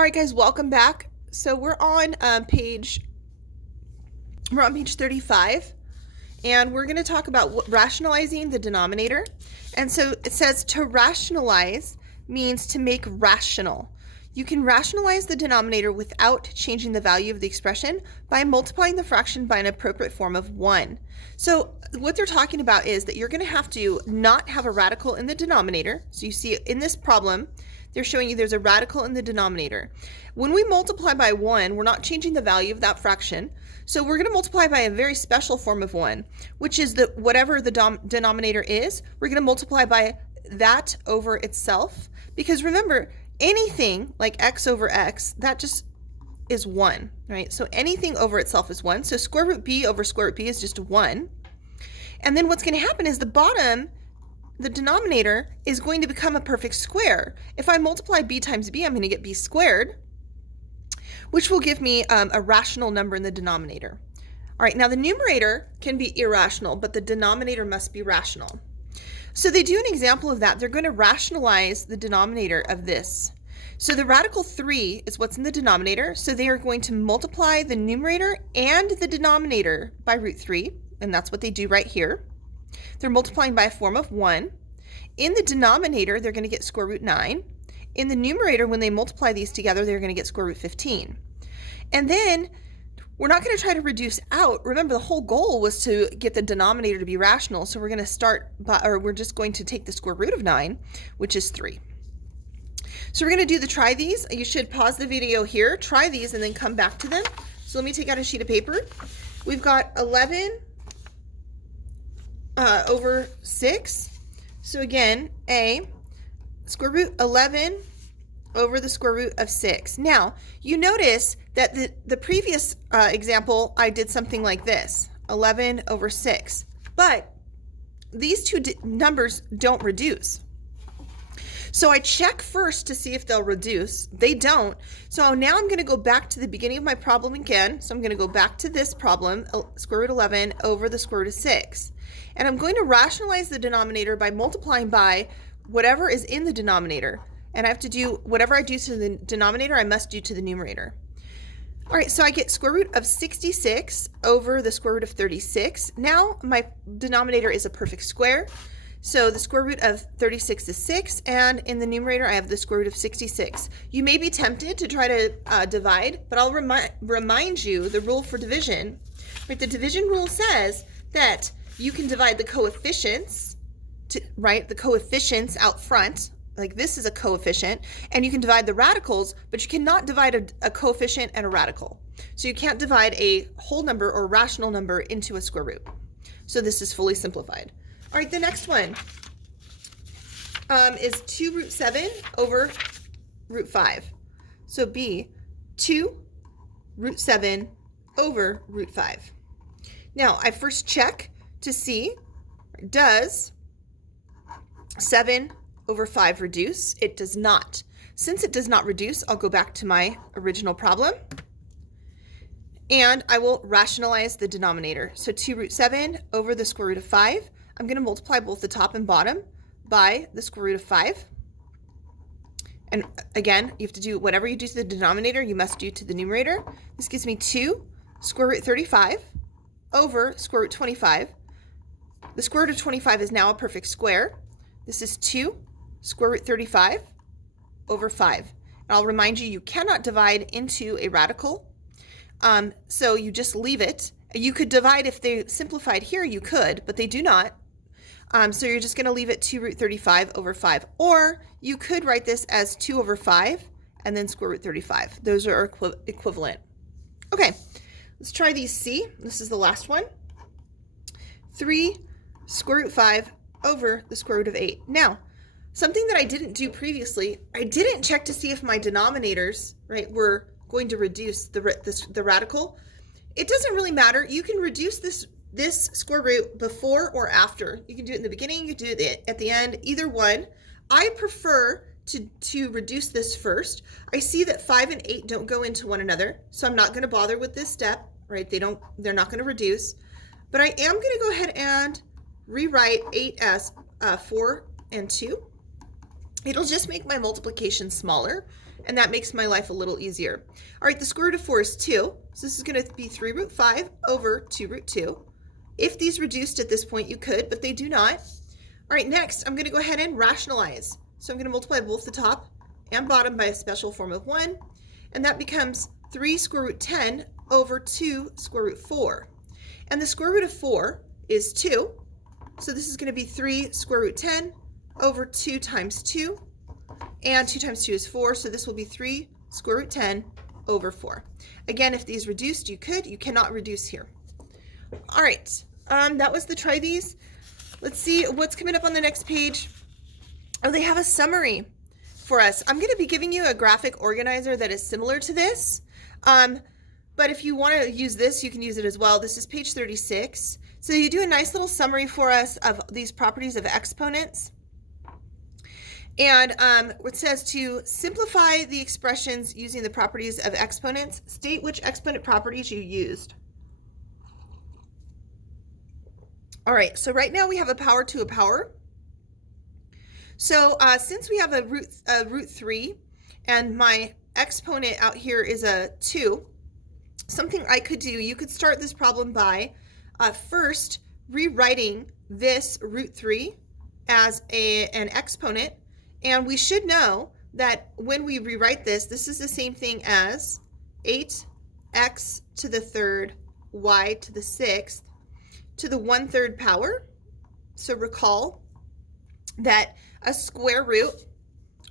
All right, guys, welcome back. So we're on page 35, and we're going to talk about rationalizing the denominator. And so it says to rationalize means to make rational. You can rationalize the denominator without changing the value of the expression by multiplying the fraction by an appropriate form of 1. So what they're talking about is that you're going to have to not have a radical in the denominator. So you see in this problem, they're showing you there's a radical in the denominator. When we multiply by 1, we're not changing the value of that fraction. So we're going to multiply by a very special form of 1, which is that whatever the denominator is, we're going to multiply by that over itself. Because remember, anything like x over x, that just is 1, right? So anything over itself is 1. So square root b over square root b is just 1. And then what's going to happen is the bottom, the denominator, is going to become a perfect square. If I multiply b times b, I'm going to get b squared, which will give me a rational number in the denominator. All right, now the numerator can be irrational, but the denominator must be rational. So they do an example of that. They're going to rationalize the denominator of this. So the radical 3 is what's in the denominator. So they are going to multiply the numerator and the denominator by root 3. And that's what they do right here. They're multiplying by a form of 1. In the denominator, they're going to get square root 9. In the numerator, when they multiply these together, they're going to get square root 15. And then we're not going to try to reduce out. Remember, the whole goal was to get the denominator to be rational. So we're going to start by, or we're just going to take the square root of 9, which is 3. So we're going to do the try these. You should pause the video here, try these, and then come back to them. So let me take out a sheet of paper. We've got 11 over 6. So again, square root 11 over the square root of 6. Now, you notice that the previous example, I did something like this, 11 over 6. But these two numbers don't reduce. So I check first to see if they'll reduce. They don't. So now I'm going to go back to the beginning of my problem again. So I'm going to go back to this problem, square root 11 over the square root of 6. And I'm going to rationalize the denominator by multiplying by whatever is in the denominator. And I have to do whatever I do to the denominator, I must do to the numerator. All right, so I get square root of 66 over the square root of 36. Now my denominator is a perfect square. So the square root of 36 is 6, and in the numerator I have the square root of 66. You may be tempted to try to divide, but I'll remind you the rule for division. Right, the division rule says that you can divide the coefficients, the coefficients out front, like this is a coefficient, and you can divide the radicals, but you cannot divide a coefficient and a radical. So you can't divide a whole number or rational number into a square root. So this is fully simplified. All right, the next one is 2 root 7 over root 5. So B, 2 root 7 over root 5. Now, I first check to see, does 7 over 5 reduce? It does not. Since it does not reduce, I'll go back to my original problem. And I will rationalize the denominator. So 2 root 7 over the square root of 5. I'm going to multiply both the top and bottom by the square root of 5. And again, you have to do whatever you do to the denominator, you must do to the numerator. This gives me 2 square root 35 over square root 25. The square root of 25 is now a perfect square. This is 2 square root 35 over 5. And I'll remind you, you cannot divide into a radical. So you just leave it. You could divide if they simplified here, you could, but they do not. So you're just going to leave it 2 root 35 over 5. Or you could write this as 2 over 5 and then square root 35. Those are equivalent. Okay, let's try these C. This is the last one. 3 square root 5 over the square root of 8. Now, something that I didn't do previously, I didn't check to see if my denominators, right, were going to reduce the radical. It doesn't really matter. You can reduce this square root before or after. You can do it in the beginning, you can do it at the end, either one. I prefer to reduce this first. I see that 5 and 8 don't go into one another, so I'm not going to bother with this step, right? They're not going to reduce. But I am going to go ahead and rewrite 8 as 4 and 2. It'll just make my multiplication smaller, and that makes my life a little easier. All right, the square root of 4 is 2, so this is going to be 3 root 5 over 2 root 2. If these reduced at this point, you could, but they do not. All right, next, I'm going to go ahead and rationalize. So I'm going to multiply both the top and bottom by a special form of 1, and that becomes 3 square root 10 over 2 square root 4. And the square root of 4 is 2, so this is going to be 3 square root 10 over 2 times 2, and 2 times 2 is 4, so this will be 3 square root 10 over 4. Again, if these reduced, you could. You cannot reduce here. All right, that was the try these. Let's see what's coming up on the next page. Oh, they have a summary for us. I'm going to be giving you a graphic organizer that is similar to this. But if you want to use this, you can use it as well. This is page 36. So you do a nice little summary for us of these properties of exponents. And it says to simplify the expressions using the properties of exponents, state which exponent properties you used. All right, so right now we have a power to a power. So since we have a root 3 and my exponent out here is a 2, something I could do, you could start this problem by first rewriting this root 3 as an exponent. And we should know that when we rewrite this, this is the same thing as 8x to the third y to the sixth to the 1/3 power. So recall that a square root,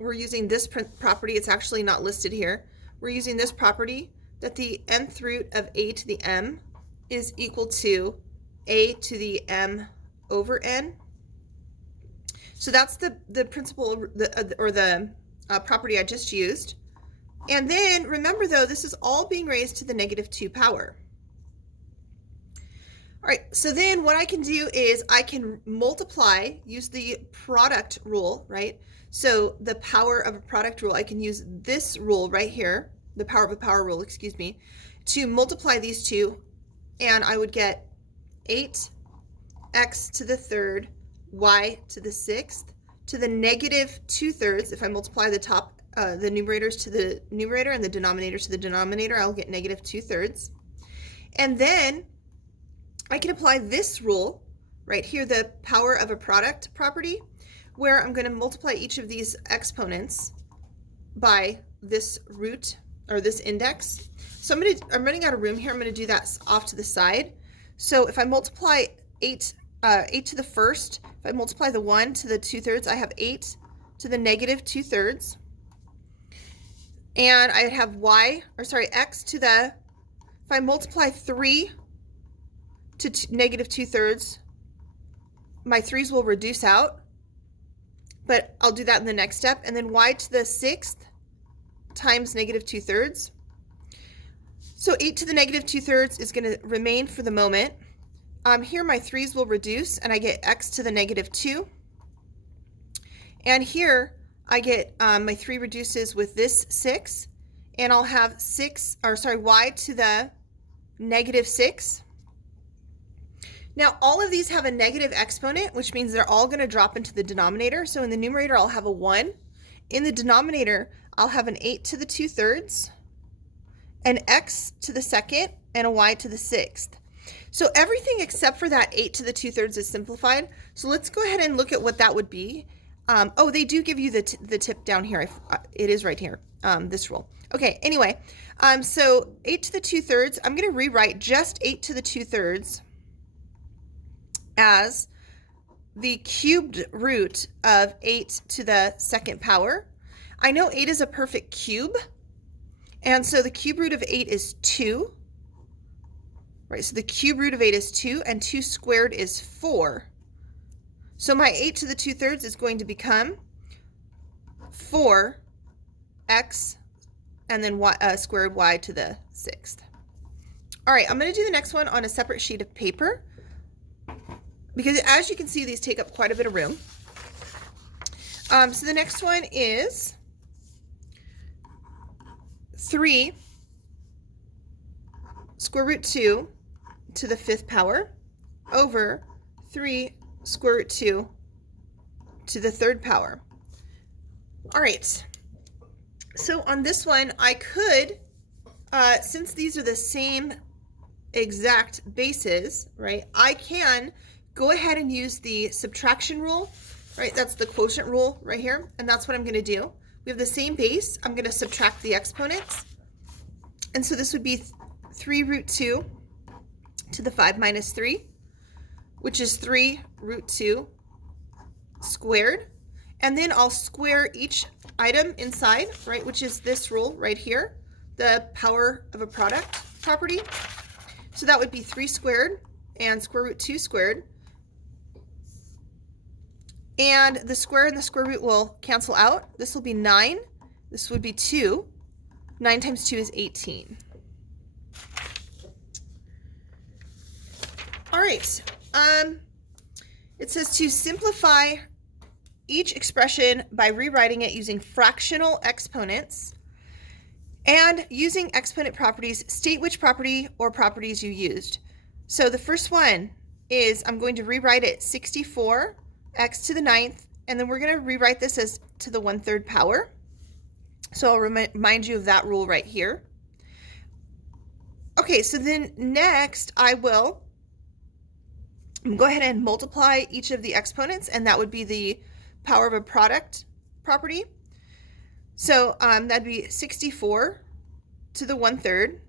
we're using this property, it's actually not listed here. We're using this property that the nth root of a to the m is equal to a to the m over n. So that's the principle or the property I just used. And then remember though, this is all being raised to the -2 power. All right, so then what I can do is I can multiply, use the product rule, right? So the power of a product rule, I can use this rule right here, the power of a power rule, excuse me, to multiply these two, and I would get 8x to the third y to the sixth to the -2/3. If I multiply the top, the numerators to the numerator and the denominators to the denominator, I'll get -2/3. And then I can apply this rule right here, the power of a product property, where I'm going to multiply each of these exponents by this root or this index. So I'm running out of room here. I'm going to do that off to the side. So if I multiply 8 to the first, if I multiply the 1 to the 2/3, I have 8 to the -2/3. And I have x to the, if I multiply 3 to -2/3, my 3's will reduce out, but I'll do that in the next step. And then y to the 6th times -2/3. So 8 to the -2/3 is going to remain for the moment. Here my 3's will reduce and I get x to the -2. And here I get my 3 reduces with this 6, and I'll have y to the -6. Now all of these have a negative exponent, which means they're all going to drop into the denominator. So in the numerator I'll have a 1. In the denominator I'll have an 8 to the 2/3, an x to the second, and a y to the 6th. So everything except for that 8 to the 2/3 is simplified. So let's go ahead and look at what that would be. Oh, they do give you the tip down here. It is right here, this rule. Okay, anyway, so 8 to the 2/3, I'm going to rewrite just 8 to the 2/3 as the cubed root of 8 to the 2nd power. I know 8 is a perfect cube, and so the cube root of 8 is 2. Right, so the cube root of 8 is 2, and 2 squared is 4. So my 8 to the 2/3 is going to become 4x and then squared y to the 6th. All right, I'm going to do the next one on a separate sheet of paper, because as you can see, these take up quite a bit of room. So the next one is 3 square root 2 to the 5th power over 3 square root 2 to the 3rd power. All right, So on this one, I could, since these are the same exact bases, right, I can go ahead and use the subtraction rule, right? That's the quotient rule right here, and that's what I'm going to do. We have the same base. I'm going to subtract the exponents. And so this would be 3 root 2 to the 5 minus 3, which is 3 root 2 squared. And then I'll square each item inside, right, which is this rule right here, the power of a product property. So that would be 3 squared and square root 2 squared. And the square and the square root will cancel out. This will be 9. This would be 2. 9 times 2 is 18. All right. It says to simplify each expression by rewriting it using fractional exponents and using exponent properties, state which property or properties you used. So the first one is I'm going to rewrite it 64 x to the 9th, and then we're going to rewrite this as to the 1/3 power. So I'll remind you of that rule right here. Okay, so then next I will go ahead and multiply each of the exponents, and that would be the power of a product property. So that'd be 64 to the 1/3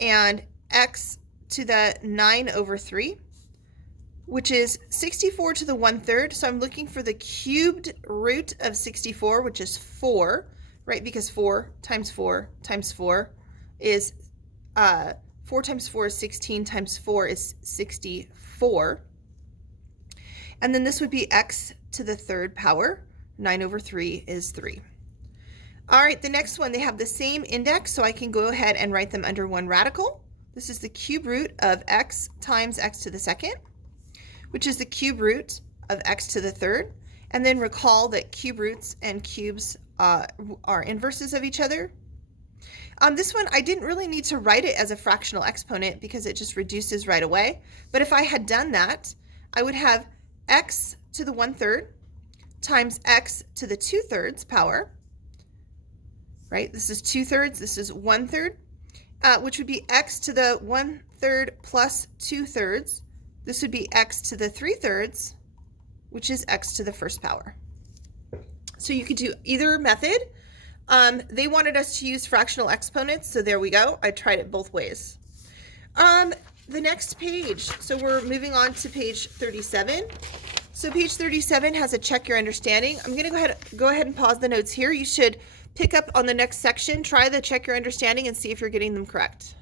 and x to the 9/3, which is 64 to the 1/3. So I'm looking for the cubed root of 64, which is 4, right? Because 4 times 4 times 4 is 4 times 4 is 16 times 4 is 64. And then this would be x to the 3rd power. 9/3 is 3. All right, the next one, they have the same index, so I can go ahead and write them under one radical. This is the cube root of x times x to the 2nd, which is the cube root of x to the 3rd. And then recall that cube roots and cubes are inverses of each other. This one, I didn't really need to write it as a fractional exponent because it just reduces right away. But if I had done that, I would have x to the 1/3 times x to the 2/3 power, right? This is 2/3, this is 1/3, which would be x to the 1/3 plus 2/3. This would be x to the 3/3, which is x to the 1st power. So you could do either method. They wanted us to use fractional exponents, so there we go. I tried it both ways. The next page, so we're moving on to page 37. So page 37 has a check your understanding. I'm going to go ahead and pause the notes here. You should pick up on the next section, try the check your understanding and see if you're getting them correct.